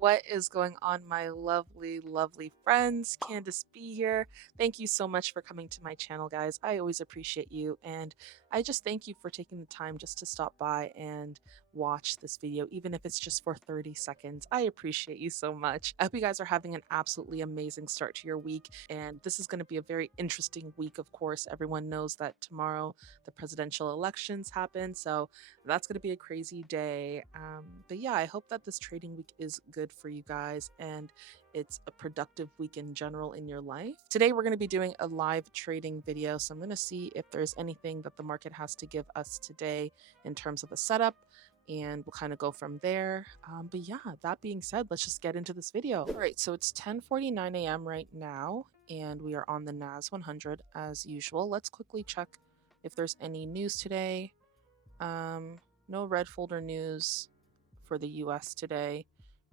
What is going on, my lovely, lovely friends? Candace B here. Thank you so much for coming to my channel, guys. I always appreciate you, and I just thank you for taking the time just to stop by and watch this video, even if it's just for 30 seconds. I appreciate you so much. I hope you guys are having an absolutely amazing start to your week, and this is going to be a very interesting week, of course. Everyone knows that tomorrow the presidential elections happen, so that's going to be a crazy day. But yeah, I hope that this trading week is good for you guys and it's a productive week in general in your life. Today, we're going to be doing a live trading video. So I'm going to see if there's anything that the market has to give us today in terms of a setup, and we'll kind of go from there. But yeah, that being said, let's just get into this video. All right, so it's 10:49 a.m. right now, and we are on the NAS100 as usual. Let's quickly check if there's any news today. No red folder news for the US today.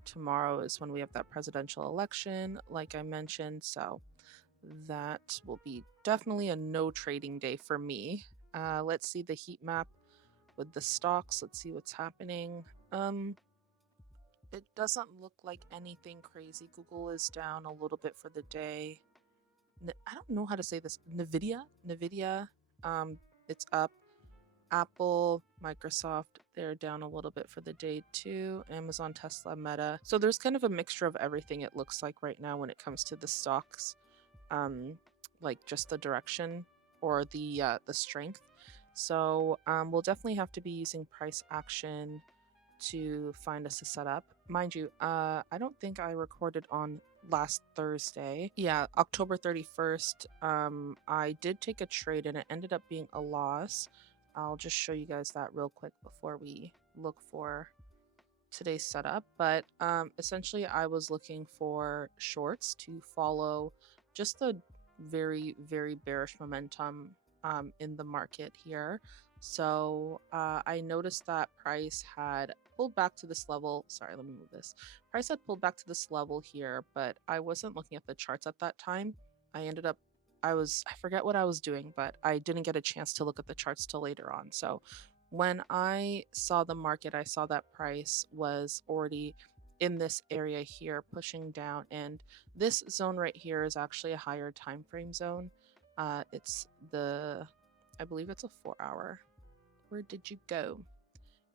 Tomorrow is when we have that presidential election, like I mentioned, so that will be definitely a no trading day for me. Let's see the heat map with the stocks. Let's see what's happening. It doesn't look like anything crazy. Google is down a little bit for the day. I don't know how to say this. Nvidia, it's up. Apple, Microsoft, they're down a little bit for the day too. Amazon, Tesla, Meta. So there's kind of a mixture of everything, it looks like right now when it comes to the stocks. Like just the direction or the strength. So we'll definitely have to be using price action to find us a setup. Mind you, I don't think I recorded on last Thursday. Yeah, October 31st. I did take a trade and it ended up being a loss. I'll just show you guys that real quick before we look for today's setup. But essentially, I was looking for shorts to follow just the very, very bearish momentum in the market here. So I noticed that price had pulled back to this level. Sorry, let me move this. Price had pulled back to this level here, but I wasn't looking at the charts at that time. I forget what I was doing, but I didn't get a chance to look at the charts till later on. So when I saw the market, I saw that price was already in this area here pushing down, and this zone right here is actually a higher time frame zone. It's I believe it's a 4-hour. Where did you go?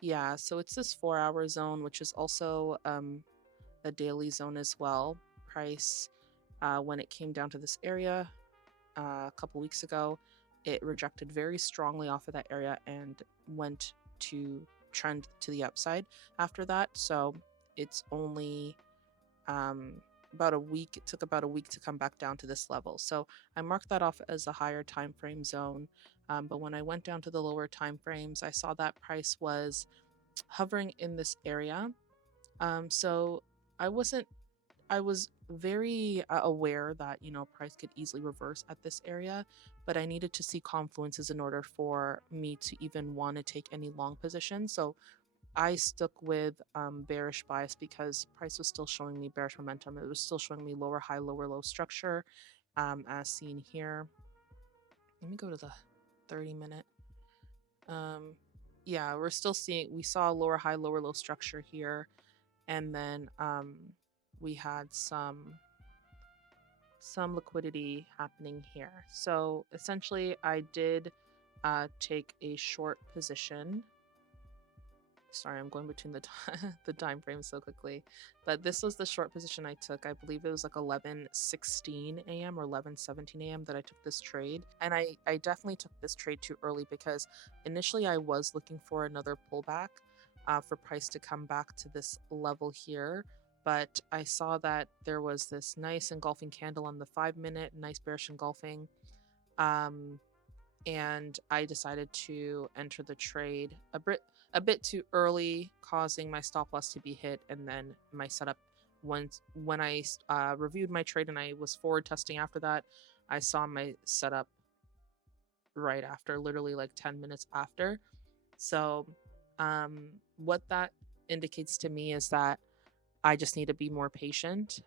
Yeah, so it's this 4-hour zone, which is also a daily zone as well. Price, when it came down to this area a couple weeks ago, it rejected very strongly off of that area and went to trend to the upside after that. So it's only about a week. It took about a week to come back down to this level. So I marked that off as a higher time frame zone. But when I went down to the lower time frames, I saw that price was hovering in this area. So I was very aware that, price could easily reverse at this area, but I needed to see confluences in order for me to even want to take any long positions. So I stuck with bearish bias because price was still showing me bearish momentum. It was still showing me lower high, lower low structure, as seen here. Let me go to the 30-minute. Yeah, we saw lower high, lower low structure here, and then we had some liquidity happening here. So essentially, I did take a short position. Sorry, I'm going between the time frames so quickly, but this was the short position I took. I believe it was like 11:16 a.m. or 11:17 a.m. that I took this trade, and I definitely took this trade too early because initially I was looking for another pullback for price to come back to this level here, but I saw that there was this nice engulfing candle on the 5-minute, nice bearish engulfing, and I decided to enter the trade a bit too early, causing my stop loss to be hit, and then my setup. When I reviewed my trade and I was forward testing after that, I saw my setup right after, literally like 10 minutes after. So what that indicates to me is that I just need to be more patient.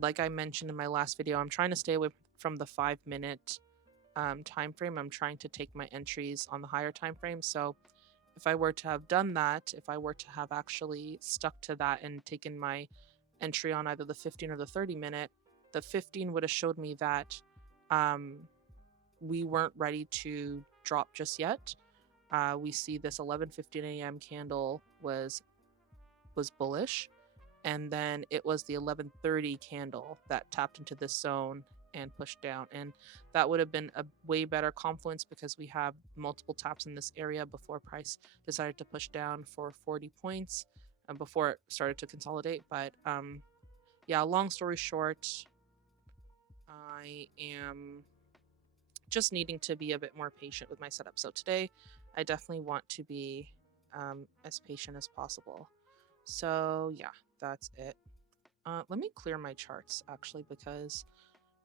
Like I mentioned in my last video, I'm trying to stay away from the 5-minute time frame. I'm trying to take my entries on the higher time frame. So if I were to have done that, if I were to have actually stuck to that and taken my entry on either the 15 or the 30 minute, the 15 would have showed me that um, we weren't ready to drop just yet. We see this 11:15 a.m. candle was bullish, and then it was the 11:30 candle that tapped into this zone and pushed down, and that would have been a way better confluence because we have multiple taps in this area before price decided to push down for 40 points before it started to consolidate. But yeah, long story short, I am just needing to be a bit more patient with my setup. So today I definitely want to be as patient as possible. So yeah, that's it. Let me clear my charts actually, because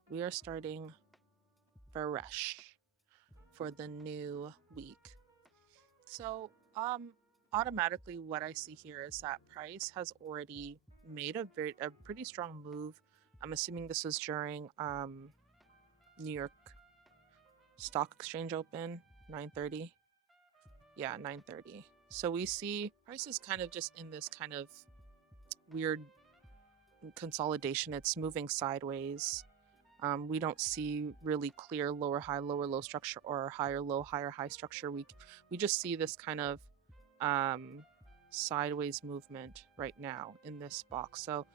we are starting fresh for the new week. So automatically what I see here is that price has already made a pretty strong move. I'm assuming this was during New York Stock Exchange open, 9:30. Yeah, 9:30. So we see price is kind of just in this kind of weird consolidation. It's moving sideways. We don't see really clear lower high lower low structure or higher low higher high structure. We just see this kind of sideways movement right now in this box. So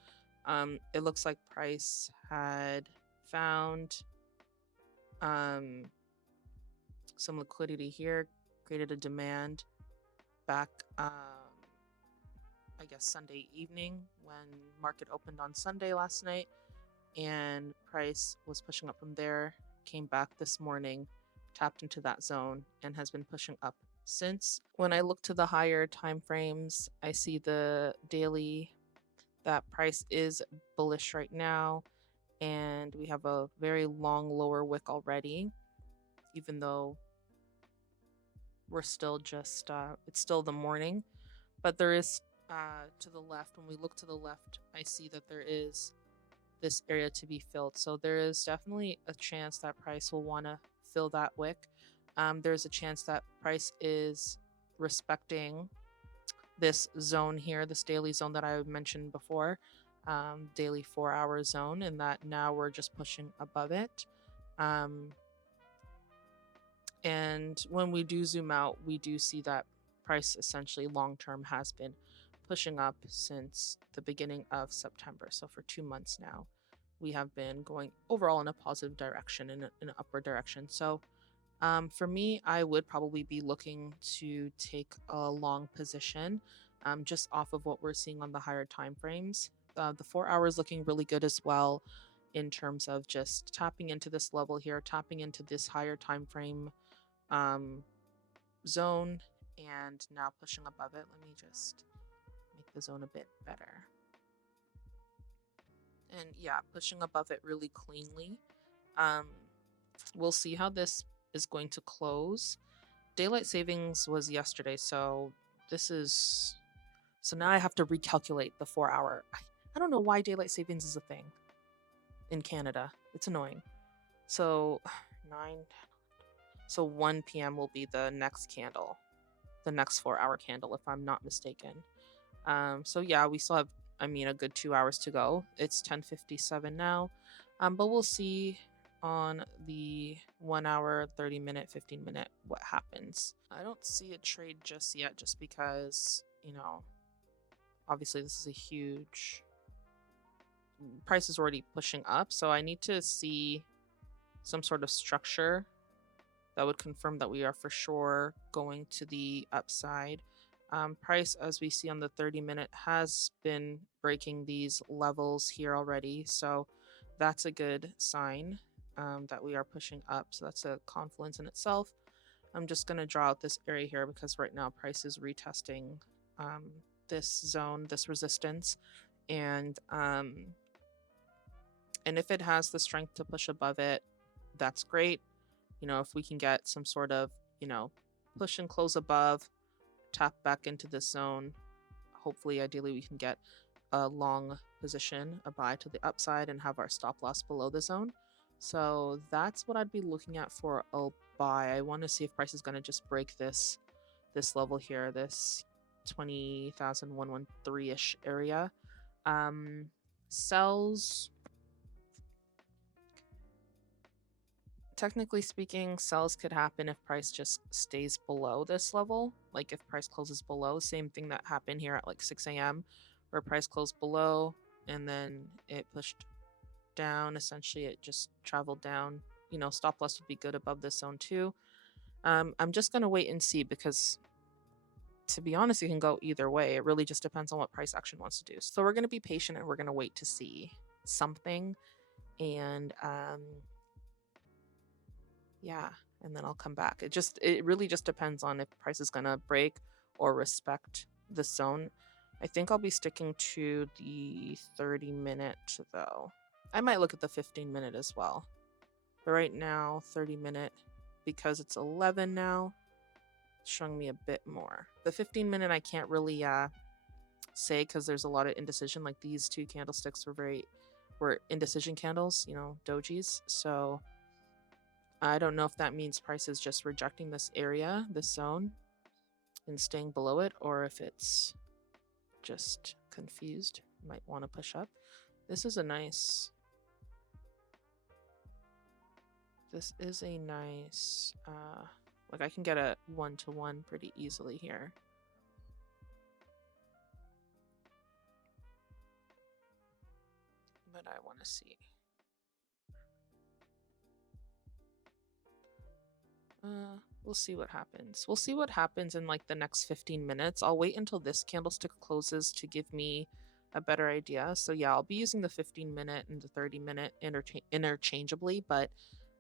it looks like price had found some liquidity here, created a demand back I guess Sunday evening when market opened on Sunday last night, and price was pushing up from there, came back this morning, tapped into that zone, and has been pushing up since. When I look to the higher time frames, I see the daily that price is bullish right now, and we have a very long lower wick already, even though we're still just it's still the morning. But there is to the left, when we look to the left, I see that there is this area to be filled. So there is definitely a chance that price will want to fill that wick. There's a chance that price is respecting this zone here, this daily zone that I mentioned before, daily 4-hour zone, and that now we're just pushing above it. And when we do zoom out, we do see that price essentially long term has been pushing up since the beginning of September. So for 2 months now, we have been going overall in a positive direction, in an upward direction. So for me, I would probably be looking to take a long position just off of what we're seeing on the higher time frames. The 4 hours looking really good as well in terms of just tapping into this level here, tapping into this higher time frame zone, and now pushing above it. Let me just make the zone a bit better. And yeah, pushing above it really cleanly. We'll see how this is going to close. Daylight savings was yesterday, so this is... So now I have to recalculate the 4 hour. I don't know why daylight savings is a thing in Canada. It's annoying. So 1 p.m. will be the next candle, the next 4 hour candle, if I'm not mistaken. So yeah, we still have, a good 2 hours to go. It's 10:57 now, but we'll see on the 1 hour, 30 minute, 15 minute what happens. I don't see a trade just yet, just because, obviously this is a huge... Price is already pushing up, so I need to see some sort of structure that would confirm that we are for sure going to the upside. Price, as we see on the 30 minute, has been breaking these levels here already, so that's a good sign that we are pushing up. So that's a confluence in itself. I'm just going to draw out this area here because right now price is retesting this zone, this resistance, and if it has the strength to push above it, that's great. If we can get some sort of, push and close above, tap back into this zone, hopefully, ideally, we can get a long position, a buy to the upside, and have our stop loss below the zone. So that's what I'd be looking at for a buy. I want to see if price is going to just break this this level here, this 20,113-ish area. Sells, technically speaking, sells could happen if price just stays below this level. Like if price closes below, same thing that happened here at like 6 a.m. where price closed below and then it pushed down. Essentially, it just traveled down. You know, stop loss would be good above this zone too. I'm just going to wait and see because, to be honest, it can go either way. It really just depends on what price action wants to do. So we're going to be patient and we're going to wait to see something. And yeah, and then I'll come back. It really just depends on if price is going to break or respect the zone. I think I'll be sticking to the 30-minute though. I might look at the 15-minute as well. But right now, 30-minute, because it's 11 now, it's showing me a bit more. The 15-minute I can't really say because there's a lot of indecision. Like these two candlesticks were indecision candles, you know, dojis. So I don't know if that means price is just rejecting this area, this zone, and staying below it, or if it's just confused. Might want to push up. This is a nice... This is a nice... like I can get a 1-to-1 pretty easily here. But I want to see. We'll see what happens. We'll see what happens in like the next 15 minutes. I'll wait until this candlestick closes to give me a better idea. So yeah, I'll be using the 15-minute and the 30-minute interchangeably, but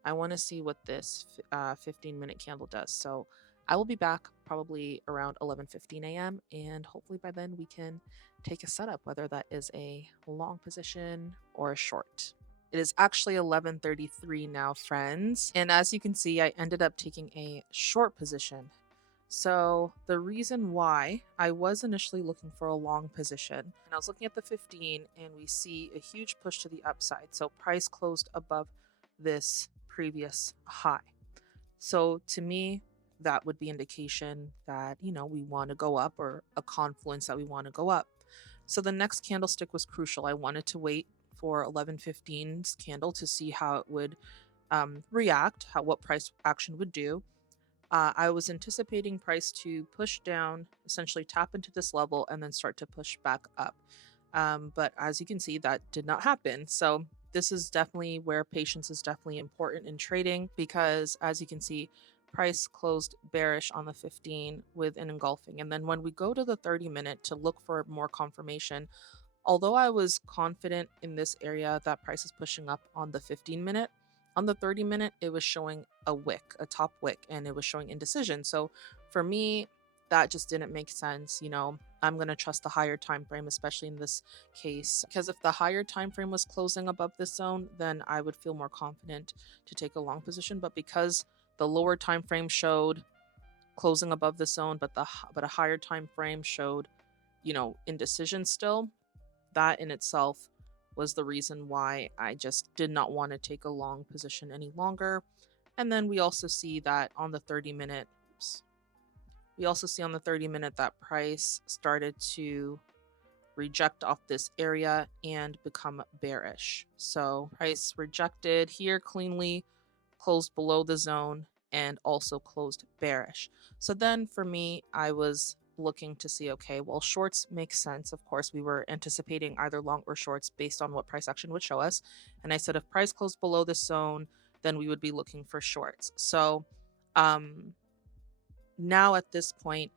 I want to see what this 15-minute candle does. So I will be back probably around 11:15 a.m. and hopefully by then we can take a setup, whether that is a long position or a short. It is actually 11:33 now, friends. And as you can see, I ended up taking a short position. So the reason why I was initially looking for a long position, and I was looking at the 15 and we see a huge push to the upside. So price closed above this previous high. So to me, that would be indication that, you know, we want to go up, or a confluence that we want to go up. So the next candlestick was crucial. I wanted to wait for 11:15's candle to see how it would react, what price action would do. I was anticipating price to push down, essentially tap into this level, and then start to push back up. But as you can see, that did not happen. So this is definitely where patience is definitely important in trading, because as you can see, price closed bearish on the 15 with an engulfing. And then when we go to the 30-minute to look for more confirmation, although I was confident in this area that price is pushing up on the 15-minute, on the 30-minute, it was showing a wick, a top wick, and it was showing indecision. So for me, that just didn't make sense. You know, I'm going to trust the higher time frame, especially in this case, because if the higher time frame was closing above this zone, then I would feel more confident to take a long position. But because the lower time frame showed closing above the zone, but a higher time frame showed, you know, indecision still, that in itself was the reason why I just did not want to take a long position any longer. And then we also see that on the 30-minute, that price started to reject off this area and become bearish. So price rejected here cleanly, closed below the zone, and also closed bearish. So then for me, I was looking to see, okay, well, shorts make sense. Of course, we were anticipating either long or shorts based on what price action would show us. And I said if price closed below this zone, then we would be looking for shorts. So now at this point,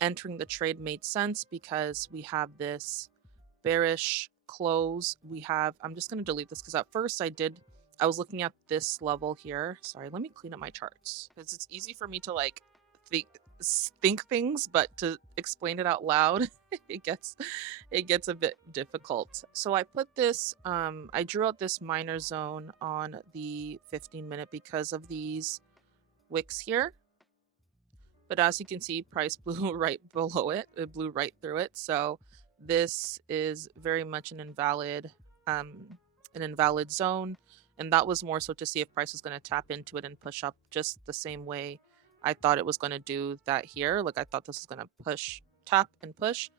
entering the trade made sense because we have this bearish close. I'm just going to delete this because at first I was looking at this level here. Sorry, let me clean up my charts because it's easy for me to like think things, but to explain it out loud, it gets a bit difficult. So I put this, I drew out this minor zone on the 15-minute because of these wicks here. But as you can see, price blew right below it. It blew right through it. So this is very much an invalid zone. And that was more so to see if price was going to tap into it and push up just the same way I thought it was going to do that here. Like I thought this was going to push, tap and push.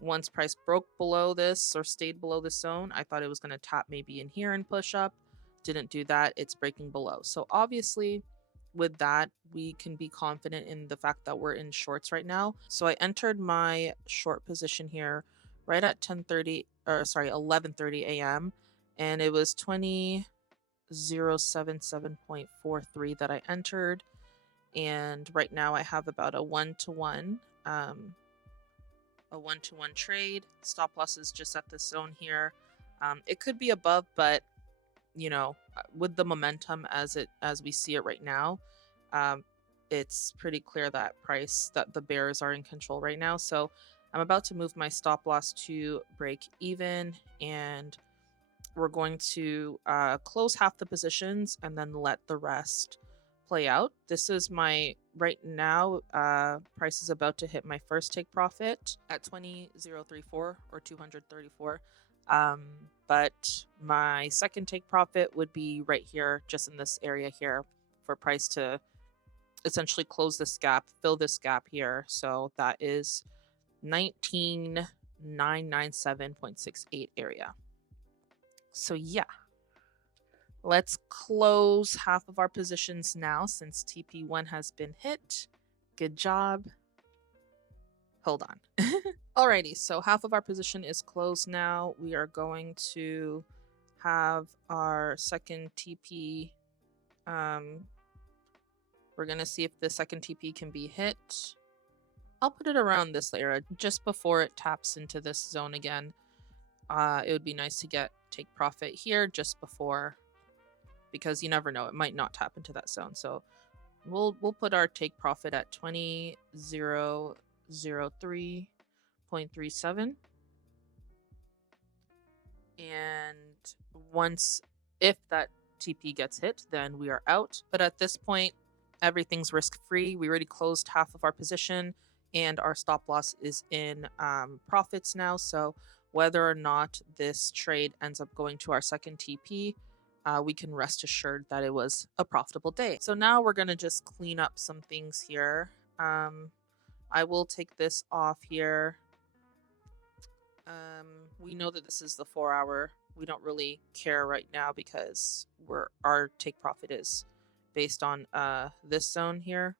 Once price broke below this or stayed below the zone, I thought it was going to tap maybe in here and push up. Didn't do that. It's breaking below. So obviously with that, we can be confident in the fact that we're in shorts right now. So I entered my short position here right at 11:30 a.m. and it was 20,077.43 that I entered. And right now I have about a one-to-one trade. Stop loss is just at this zone here. It could be above, but you know, with the momentum as we see it right now, it's pretty clear that the bears are in control right now. So I'm about to move my stop loss to break even, and we're going to close half the positions and then let the rest play out. This is my right now. Price is about to hit my first take profit at 20,034 or 234. But my second take profit would be right here, just in this area here, for price to essentially close this gap, fill this gap here. So that is 19,997.68 area. So yeah, let's close half of our positions now since TP1 has been hit. Good job. Hold on. Alrighty, so half of our position is closed now. We are going to have our second TP. We're going to see if the second TP can be hit. I'll put it around this area just before it taps into this zone again. It would be nice to take profit here just before, because you never know, it might not tap into that zone. So we'll put our take profit at 20,003.37. And if that TP gets hit, then we are out. But at this point, everything's risk-free. We already closed half of our position and our stop loss is in profits now. So whether or not this trade ends up going to our second TP, we can rest assured that it was a profitable day. So now we're going to just clean up some things here. I will take this off here. We know that this is the 4-hour. We don't really care right now because our take profit is based on this zone here.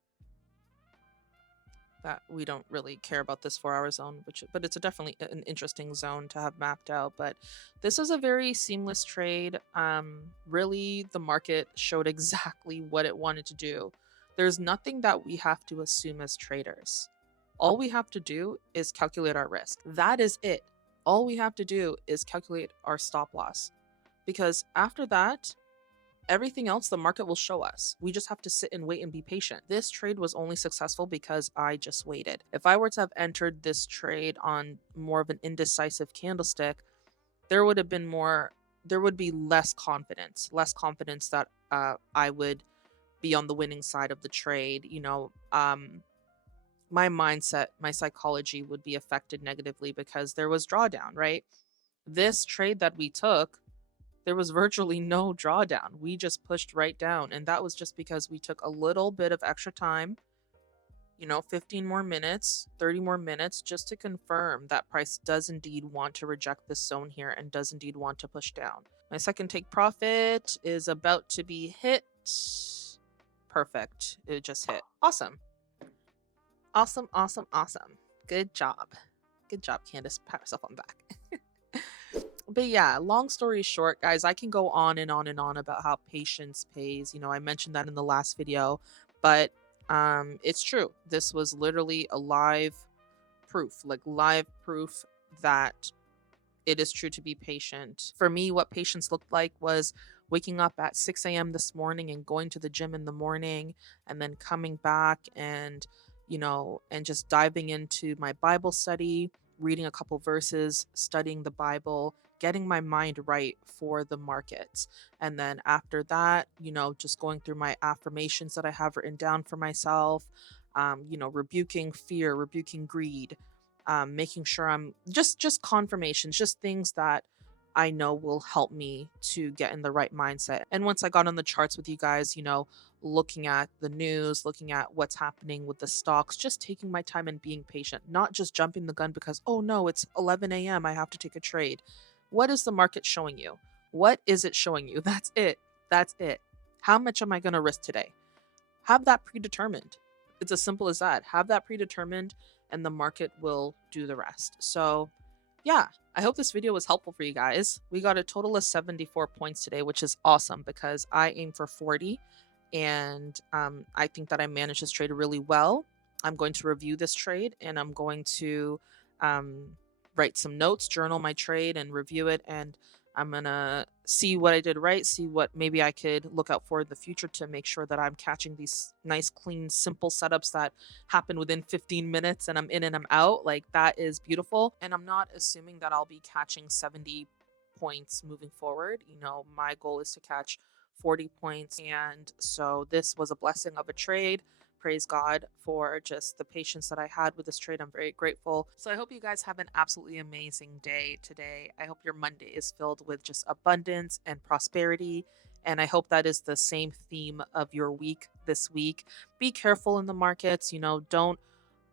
That we don't really care about this 4-hour zone, but it's definitely an interesting zone to have mapped out. But this is a very seamless trade. Really, the market showed exactly what it wanted to do. There's nothing that we have to assume as traders. All we have to do is calculate our risk. That is it. All we have to do is calculate our stop loss, because after that, everything else the market will show us. We just have to sit and wait and be patient. This trade was only successful because I just waited. If I were to have entered this trade on more of an indecisive candlestick, there would be less confidence that I would be on the winning side of the trade. You know, my mindset, my psychology would be affected negatively because there was drawdown, right? This trade that we took, there was virtually no drawdown. We just pushed right down. And that was just because we took a little bit of extra time, 15 more minutes, 30 more minutes, just to confirm that price does indeed want to reject this zone here and does indeed want to push down. My second take profit is about to be hit. Perfect. It just hit. Awesome. Awesome, awesome, awesome. Good job. Good job, Candace. Pat yourself on the back. But yeah, long story short, guys, I can go on and on and on about how patience pays. I mentioned that in the last video, but it's true. This was literally a live proof that it is true to be patient. For me, what patience looked like was waking up at 6 a.m. this morning and going to the gym in the morning, and then coming back and and just diving into my Bible study, reading a couple verses, studying the Bible, getting my mind right for the markets. And then after that, just going through my affirmations that I have written down for myself, rebuking fear, rebuking greed, making sure I'm just confirmations, just things that I know will help me to get in the right mindset. And once I got on the charts with you guys, looking at the news, looking at what's happening with the stocks, just taking my time and being patient, not just jumping the gun because, oh no, it's 11 a.m. I have to take a trade. What is the market showing you? What is it showing you? That's it. That's it. How much am I going to risk today? Have that predetermined. It's as simple as that. Have that predetermined, and the market will do the rest. So, yeah, I hope this video was helpful for you guys. We got a total of 74 points today, which is awesome because I aim for 40, and I think that I managed this trade really well. I'm going to review this trade, and I'm going to um, write some notes, journal my trade, and review it. And I'm going to see what I did right, see what maybe I could look out for in the future to make sure that I'm catching these nice, clean, simple setups that happen within 15 minutes and I'm in and I'm out. Like, that is beautiful. And I'm not assuming that I'll be catching 70 points moving forward. My goal is to catch 40 points. And so this was a blessing of a trade. Praise God for just the patience that I had with this trade. I'm very grateful. So I hope you guys have an absolutely amazing day today. I hope your Monday is filled with just abundance and prosperity. And I hope that is the same theme of your week this week. Be careful in the markets. Don't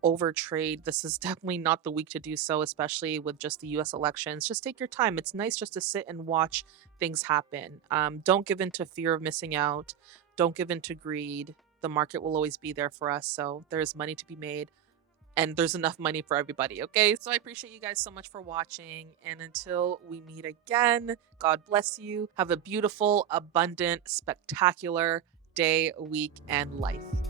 overtrade. This is definitely not the week to do so, especially with just the US elections. Just take your time. It's nice just to sit and watch things happen. Don't give in to fear of missing out. Don't give in to greed. The market will always be there for us. So there's money to be made and there's enough money for everybody. Okay. So I appreciate you guys so much for watching. And until we meet again, God bless you. Have a beautiful, abundant, spectacular day, week, and life.